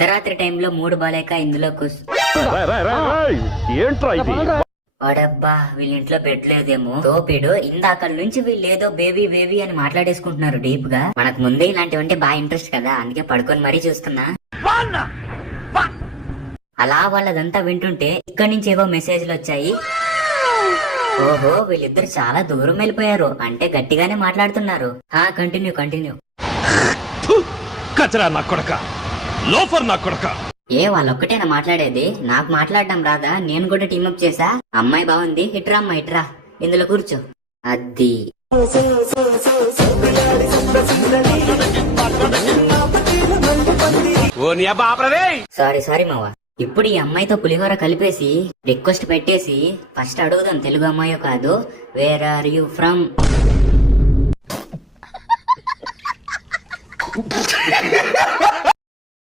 అర్ధరాత్రి టైంలో మూడు బాలేక ఇందులో వాడబ్బా వీళ్ళ ఇంట్లో పెట్టలేదేమో తోపిడు. ఇందాక నుంచి వీళ్ళు ఏదో బేబీ బేబీ అని మాట్లాడేసుకుంటున్నారు డీప్ గా. మనకు ముందే ఇలాంటివంటే బాగా ఇంట్రెస్ట్ కదా, అందుకే పడుకొని మరీ చూస్తున్నా. అలా వాళ్ళదంతా వింటుంటే ఇక్కడి నుంచి ఏవో మెసేజ్లు వచ్చాయి. ఓహో వీళ్ళిద్దరు చాలా దూరం వెళ్ళిపోయారు, అంటే గట్టిగానే మాట్లాడుతున్నారు. Continue continue. ఏ వాళ్ళొక్కటేనా మాట్లాడేది? నాకు మాట్లాడడం రాదా? నేను కూడా టీమప్ చేసా. అమ్మాయి బాగుంది, ఇట్రా అమ్మా ఇట్రా, ఇందులో కూర్చో. అది సారీ సారీ మావా. ఇప్పుడు ఈ అమ్మాయితో పులిహోర కలిపేసి రిక్వెస్ట్ పెట్టేసి ఫస్ట్ అడుగుదాం తెలుగు అమ్మాయో కాదు. Where are you from?